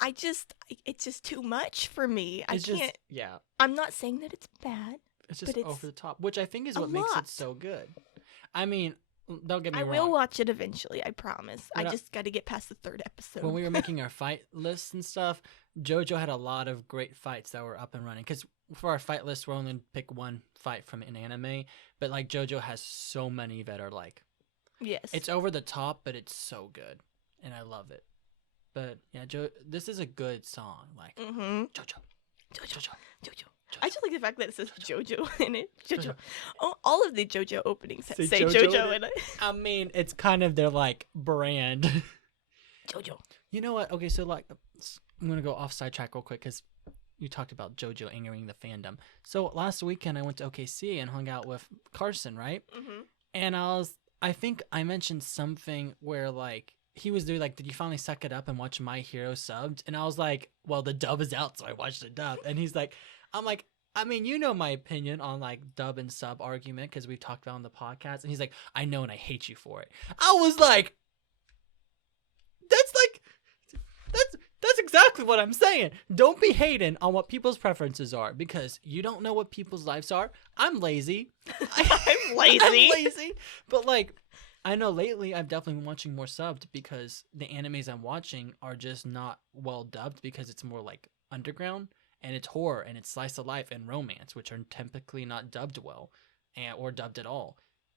It's just too much for me. I can't. Yeah. I'm not saying that it's bad. It's just But it's over the top, which I think is a what makes lot. it so good. I mean, don't get me I wrong. will watch it eventually. I promise. I When I- just got to get past the third episode. When we were making our fight lists and stuff, JoJo had a lot of great fights that were up and running. Because for our fight list, we're only going to pick one fight from an anime. But like JoJo has so many that are like, yes, it's over the top, but it's so good. And I love it. But yeah, this is a good song. Like, mm-hmm. JoJo. I just like the fact that it says JoJo in it. JoJo. JoJo. Oh, all of the JoJo openings Say say JoJo JoJo in in it. I mean, it's kind of their like brand. JoJo. You know what? Okay, so like, I'm gonna go off sidetrack real quick because you talked about JoJo angering the fandom. So last weekend I went to OKC and hung out with Carson, right? Mm-hmm. And I think I mentioned something where like he was doing like, did you finally suck it up and watch My Hero subbed? And I was like, well, the dub is out, so I watched the dub. And he's like, I'm like, I mean, you know my opinion on like dub and sub argument because we've talked about it on the podcast. And he's like, I know, and I hate you for it. I was like, that's exactly what I'm saying. Don't be hating on what people's preferences are because you don't know what people's lives are. I'm lazy. I'm lazy. I'm lazy. But like, I know lately I've definitely been watching more subbed because the animes I'm watching are just not well dubbed because it's more like underground and it's horror and it's slice of life and romance, which are typically not dubbed well or dubbed at all.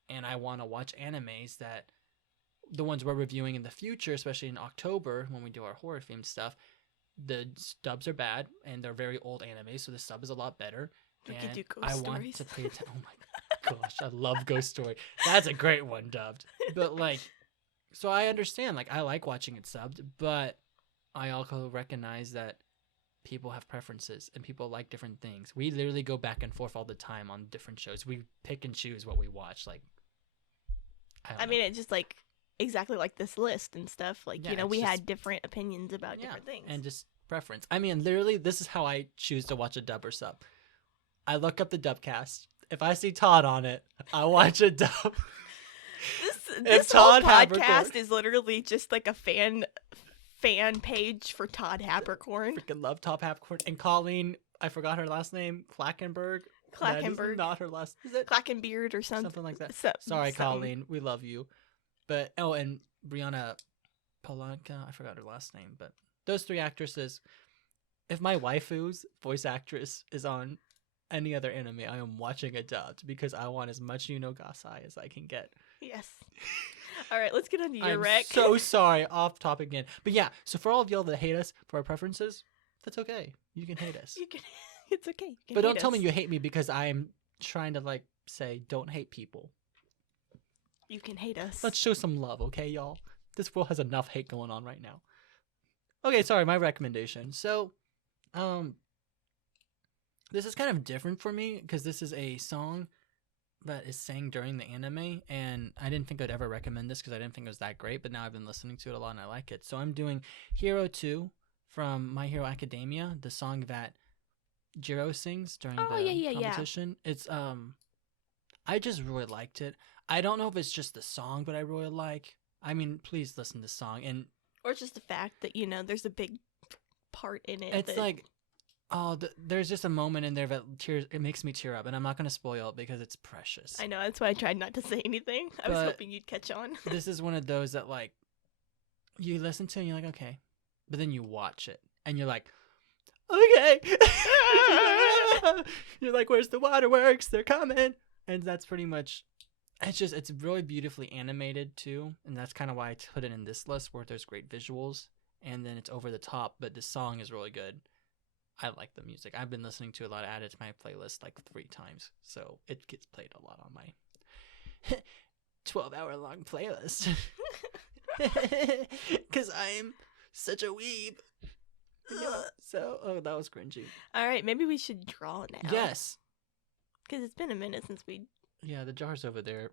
And I want to watch animes that the ones we're reviewing in the future, especially in October when we do our horror themed stuff, the dubs are bad and they're very old anime, so the sub is a lot better. We and could do Ghost I Stories. want to pay attention. Oh my gosh, I love Ghost Story. That's a great one dubbed. But like, so I understand. Like, I like watching it subbed, but I also recognize that people have preferences and people like different things. We literally go back and forth all the time on different shows. We pick and choose what we watch. Like, I mean, it's just like exactly like this list and stuff. Like, Yeah, we it's had just- different opinions about different things. and just preference. I mean, literally, this is how I choose to watch a dub or sub. I look up the dub cast. If I see Todd on it, I watch a dub. This whole Todd Haberkorn- podcast is literally just like a fan page for Todd Haberkorn. Freaking love Top Halfcorn and Colleen. I forgot her last name. Klackenberg. That is Klackenberg. not her last. Is it Clackenbeard or something. something like that? So- Sorry, something. Colleen. We love you. But and Brianna Polanka. I forgot her last name. But those three actresses. If my waifu's voice actress is on any other anime, I am watching it dubbed because I want as much Gasai as I can get. Yes. All right, let's get on to your I'm rec. so sorry, off topic again. But yeah, so for all of y'all that hate us for our preferences, that's okay. You can hate us. You can, it's okay. You can But don't hate tell me us. you hate me because I'm trying to like say don't hate people. You can hate us. Let's show some love, okay, y'all? This world has enough hate going on right now. Okay, sorry, my recommendation. So, this is kind of different for me because this is a song that is sang during the anime, and I didn't think I'd ever recommend this because I didn't think it was that great, but now I've been listening to it a lot and I like it. So I'm doing Hero 2 from My Hero Academia, the song that Jiro sings during Oh, the yeah. competition. It's I just really liked it. I don't know if it's just the song, but I really like. I mean, please listen to the song, and Or just the fact that, there's a big part in it. it's that, like, there's just a moment in there that it makes me tear up, and I'm not gonna spoil it because it's precious. I know, that's why I tried not to say anything. I was But- hoping you'd catch on. This is one of those that like, you listen to and you're like, okay, but then you watch it and you're like, okay. You're like, where's the waterworks? They're coming, and that's pretty much it's really beautifully animated too, and that's kind of why I put it in this list where there's great visuals, and then it's over the top, but the song is really good. I like the music. I've been listening to a lot, added to my playlist like 3 times, so it gets played a lot on my 12-hour long playlist. Because I'm such a weeb. So, that was cringy. All right, maybe we should draw now. Yes. Because it's been a minute since we... Yeah, the jar's over there.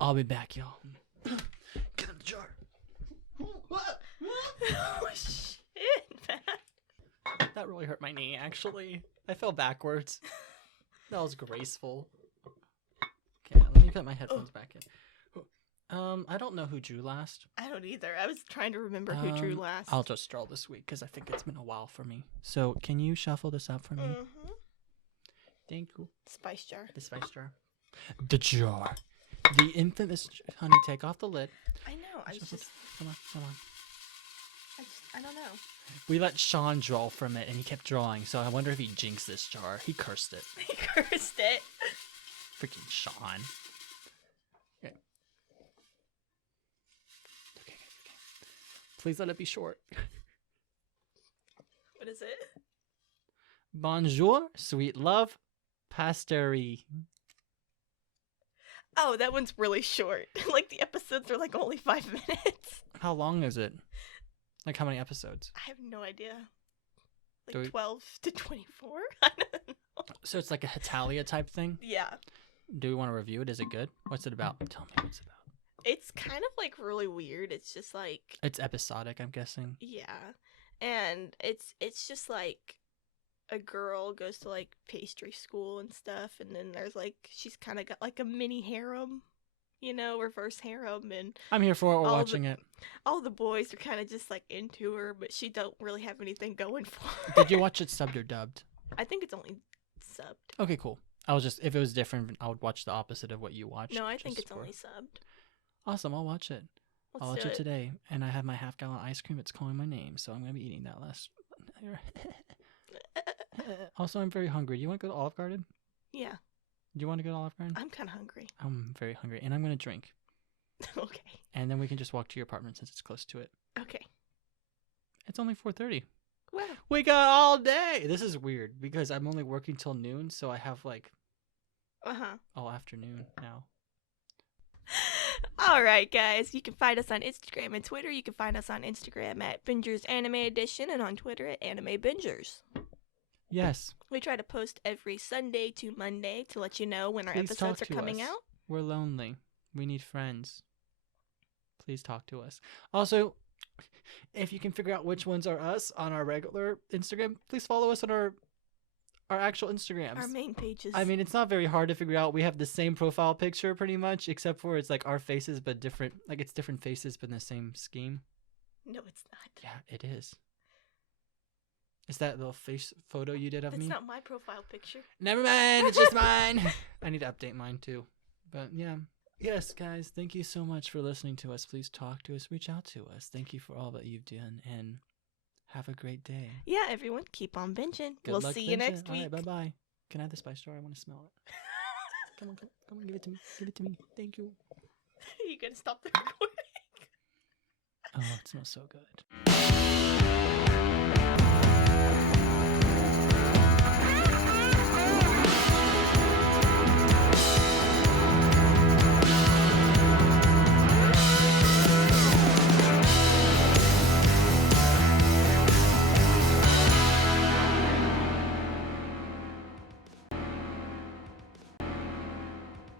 I'll be back, y'all. Get in the jar. Oh, shit, man. That really hurt my knee, actually. I fell backwards. That was graceful. Okay, let me put my headphones back in. I don't know who drew last. I don't either. I was trying to remember who drew last. I'll just draw this week because I think it's been a while for me. So, can you shuffle this up for me? Mm-hmm. Thank you. Spice jar. The spice jar. The jar. The infamous... Honey, take off the lid. I know. I just... Come on. I don't know. We let Sean draw from it, and he kept drawing, so I wonder if he jinxed this jar. He cursed it. He cursed it. Freaking Sean. Okay. Okay. Please let it be short. What is it? Bonjour, sweet love, pasterie. Oh, that one's really short. Like, the episodes are like only 5 minutes. How long is it? Like, how many episodes? I have no idea. Do Like we- 12 to 24? I don't know. So it's like a Hitalia type thing? Yeah. Do we want to review it? Is it good? What's it about? Tell me what it's about. It's kind of like really weird. It's just like, It's episodic, I'm guessing. yeah. And it's just like a girl goes to like pastry school and stuff, and then there's like, she's kind of got like a mini harem, you know, reverse harem, and I'm here for it. We're All watching it. all the boys are kind of just like into her, but she don't really have anything going for her. Did you watch it subbed or dubbed? I think it's only subbed. Okay, cool. I was just, if it was different, I would watch the opposite of what you watched. No, I think just it's for- only subbed. Awesome, I'll watch it. I'll watch Let's do it it. today. And I have my half-gallon ice cream. It's calling my name, so I'm going to be eating that last. Also, I'm very hungry. Do you want to go to Olive Garden? Yeah, Do you want to go to Olive Garden? I'm kind of hungry. I'm very hungry, and I'm going to drink. Okay. And then we can just walk to your apartment since it's close to it. Okay. It's only 4:30. Well, We got all day. This is weird because I'm only working till noon, so I have like all afternoon now. All right, guys. You can find us on Instagram and Twitter. You can find us on Instagram at Bingers Anime Edition and on Twitter at Anime Bingers. Yes, We try to post every Sunday to Monday to let you know when our Please episodes talk are to coming us. out. we're lonely. We need friends. Please talk to us. Also, if you can figure out which ones are us on our regular Instagram, please follow us on our actual Instagrams. Our main pages. I mean, it's not very hard to figure out. We have the same profile picture pretty much, except for it's like our faces, but different. Like it's different faces, but in the same scheme. No, it's not. Yeah, it is. Is that the face photo you did of That's me? not my profile picture. Never mind, it's just mine. I need to update mine too. But yeah. Yes, guys, thank you so much for listening to us. Please talk to us, reach out to us. Thank you for all that you've done, and have a great day. Yeah, everyone, keep on binging. Good We'll luck see you binging. next All week. right, bye-bye. Can I have the spice jar? I want to smell it. Come on, give it to me. Give it to me. Thank you. You gonna stop the recording? Oh, it smells so good.